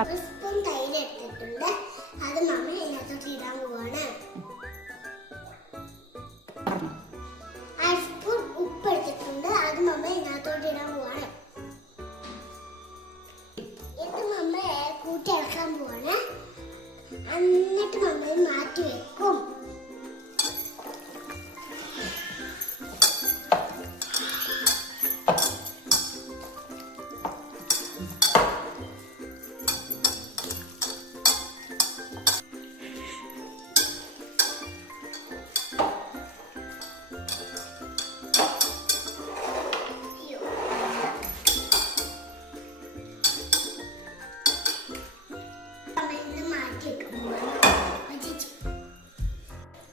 Spoon തൈര് എടുത്തിട്ടുണ്ട്, അത് മമ്മി ഇതിനകത്തോട്ട് ഇടാൻ പോവാണ്. അര സ്പൂൺ ഉപ്പ് എടുത്തിട്ടുണ്ട്, അത് മമ്മി ഇതിനകത്തോട്ട് ഇടാൻ പോവാണ്. ഇത് മമ്മി കൂട്ടി ഇളക്കാൻ പോവാണ്. എന്നിട്ട് മമ്മി മാറ്റി വെക്കും.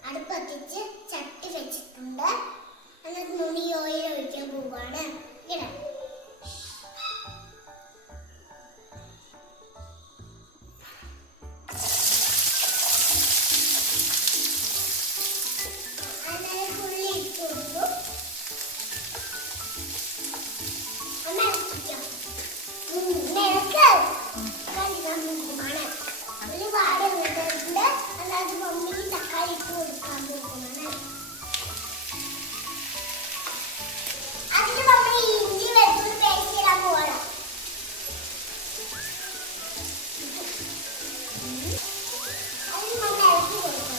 അടുപ്പത്തിച്ച് ചട്ടി വെച്ചിട്ടുണ്ട്, എന്നിട്ട് നുണി ഓയിൽ ഒഴിക്കാൻ പോവാണ്. ഉള്ളി ഇട്ട് കൊടുത്തു. തക്കാളി ഇട്ട് കൊടുക്കാൻ പോകുന്നതാണ്. അതിന് നമ്മൾ ഇഞ്ചി വെളുത്തുള്ളി പേസ്റ്റ് ഇടാൻ പോവാണ്. അതിന് നമ്മൾ ഇളക്കി കൊടുക്കണം.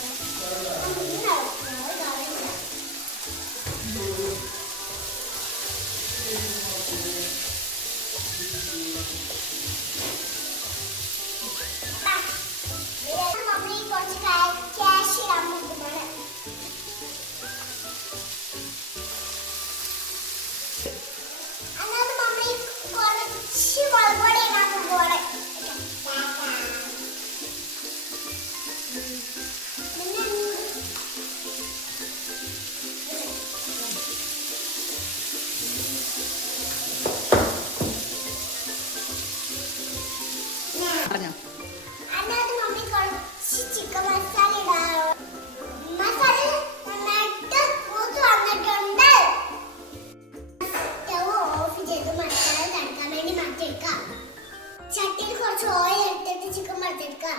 ചട്ടിയിൽ കുറച്ച് ഓയിൽ എടുത്തിട്ട് ചിക്കൻ വറുത്തെടുക്കാം.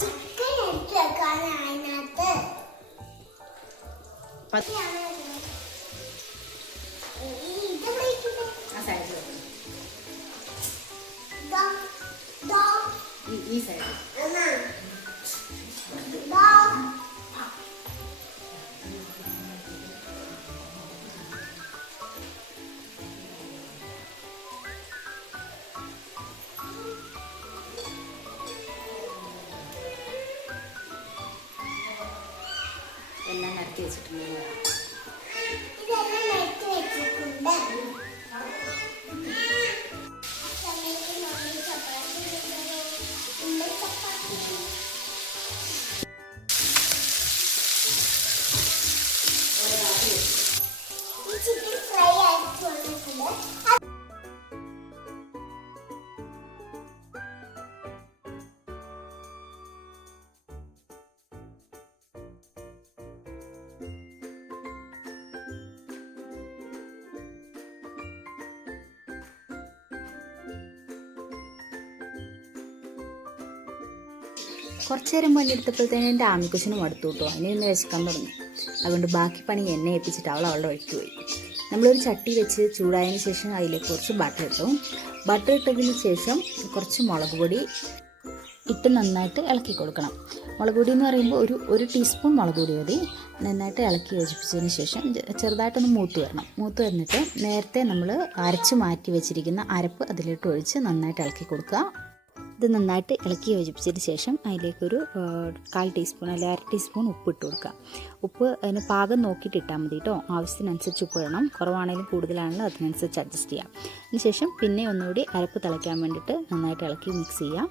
ചിക്കൻ എടുത്ത് വെക്കാണ് അതിനകത്ത്. ഈ സൈഡ് എല്ലാം നിരത്തി വെച്ചിട്ടുണ്ട്. ഇതെല്ലാം നിരത്തി വെച്ചിട്ടുണ്ട്. ചിക്കൻ ഫ്രൈ ആയിട്ട് വന്നിട്ടുണ്ട്. കുറച്ച് നേരം പണിയെടുത്തപ്പോഴത്തേനും എൻ്റെ ആമിക്കുശിനും മടുത്തു കേട്ടോ. അതിനൊന്ന് വിശക്കാൻ തുടങ്ങി. അതുകൊണ്ട് ബാക്കി പണി എന്നെ ഏൽപ്പിച്ചിട്ട് അവൾ അവളുടെ വഴിക്ക് പോയി. നമ്മളൊരു ചട്ടി വെച്ച് ചൂടായതിന് ശേഷം അതിലേക്ക് കുറച്ച് ബട്ടർ ഇട്ടു. ബട്ടർ ഇട്ടതിന് ശേഷം കുറച്ച് മുളക് പൊടി ഇട്ട് നന്നായിട്ട് ഇളക്കി കൊടുക്കണം. മുളക് പൊടി എന്ന് പറയുമ്പോൾ ഒരു ടീസ്പൂൺ മുളക് പൊടി മതി. നന്നായിട്ട് ഇളക്കി യോജിപ്പിച്ചതിന് ശേഷം ചെറുതായിട്ടൊന്ന് മൂത്ത് വരണം. മൂത്ത് വന്നിട്ട് നേരത്തെ നമ്മൾ അരച്ച് മാറ്റി വെച്ചിരിക്കുന്ന അരപ്പ് അതിലിട്ട് ഒഴിച്ച് നന്നായിട്ട് ഇളക്കി കൊടുക്കുക. ഇത് നന്നായിട്ട് ഇളക്കി യോജിപ്പിച്ചതിന് ശേഷം അതിലേക്കൊരു 1/4 ടീസ്പൂൺ അല്ലെങ്കിൽ 1/2 ടീസ്പൂൺ ഉപ്പ് ഇട്ട് കൊടുക്കുക. ഉപ്പ് അതിന് പാകം നോക്കിയിട്ട് ഇട്ടാൽ മതി കേട്ടോ. ആവശ്യത്തിനനുസരിച്ച് ഉപ്പ് ഇടണം. കുറവാണെങ്കിലും കൂടുതലാണെങ്കിലും അതിനനുസരിച്ച് അഡ്ജസ്റ്റ് ചെയ്യാം. അതിനുശേഷം പിന്നെ ഒന്നുകൂടി അരപ്പ് തിളയ്ക്കാൻ വേണ്ടിയിട്ട് നന്നായിട്ട് ഇളക്കി മിക്സ് ചെയ്യാം.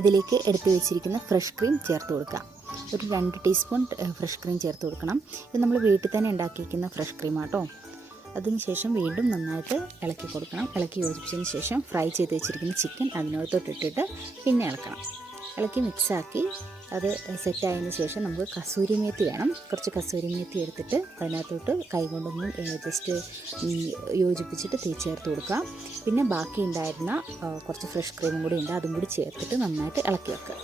അതിലേക്ക് എടുത്ത് വെച്ചിരിക്കുന്ന ഫ്രഷ് ക്രീം ചേർത്ത് കൊടുക്കുക. ഒരു 2 ടീസ്പൂൺ ഫ്രഷ് ക്രീം ചേർത്ത് കൊടുക്കണം. ഇത് നമ്മൾ വീട്ടിൽ തന്നെ ഉണ്ടാക്കിയിരിക്കുന്ന ഫ്രഷ് ക്രീമാട്ടോ. അതിനുശേഷം വീണ്ടും നന്നായിട്ട് ഇളക്കി കൊടുക്കണം. ഇളക്കി യോജിപ്പിച്ചതിന് ശേഷം ഫ്രൈ ചെയ്ത് വെച്ചിരിക്കുന്ന ചിക്കൻ അതിനകത്തോട്ട് ഇട്ടിട്ട് പിന്നെ ഇളക്കണം. ഇളക്കി മിക്സാക്കി അത് സെറ്റായതിന് ശേഷം നമുക്ക് കസൂരി മേത്തി വേണം. കുറച്ച് കസൂരി മേത്തി എടുത്തിട്ട് അതിനകത്തോട്ട് കൈകൊണ്ടൊന്ന് ജസ്റ്റ് യോജിപ്പിച്ചിട്ട് ചേർത്ത് കൊടുക്കാം. പിന്നെ ബാക്കി ഉണ്ടായിരുന്ന കുറച്ച് ഫ്രഷ് ക്രീമും കൂടി ഉണ്ട്, അതും കൂടി ചേർത്തിട്ട് നന്നായിട്ട് ഇളക്കി വെക്കുക.